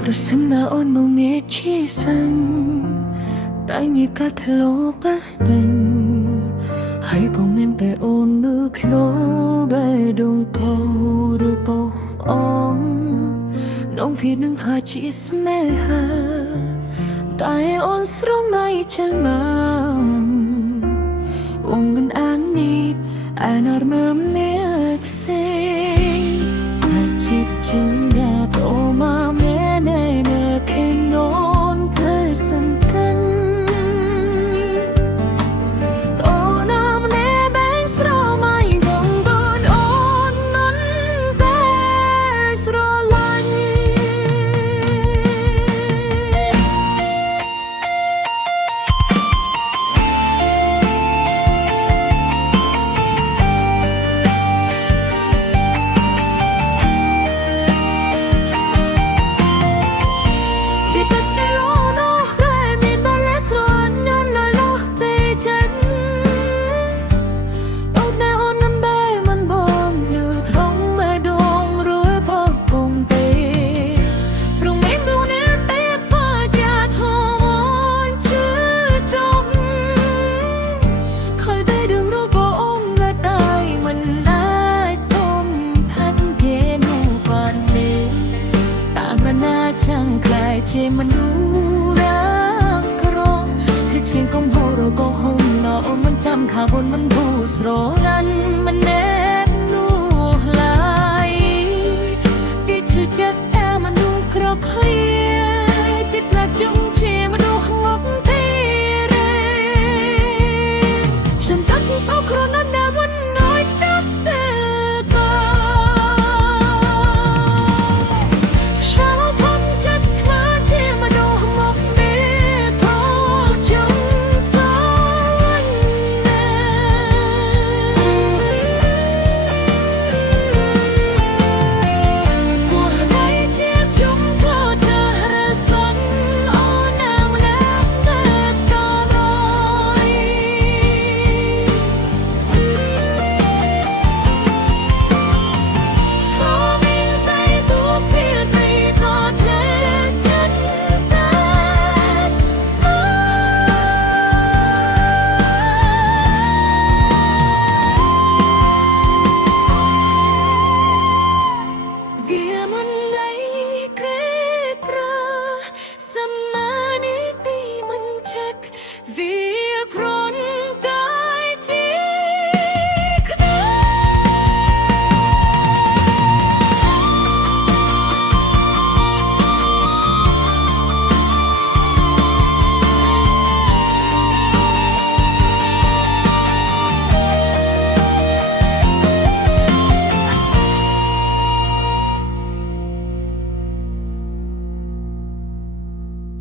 ប្រសិនណាអូនមកមានជាសិនតែមានកាត់ធ្លោបះដេញហើយបងមានតែអូននៅភ្លោបេដងកោឬបោអងនងវានឹងថាជាស្នេហាតែអូនស្រងណៃចឹងមកអូនមិនអាននេះអានអរមើមនេះខ្សេងតែចិត្តចឹងដែរអូមកមាននៅគេននធ្វើសង្កិនช่างคลายเชมันดูรักกรองคือเชียงกงโหเราก็หงนอมันจำข่าวบนมันผู้สโรงันมัน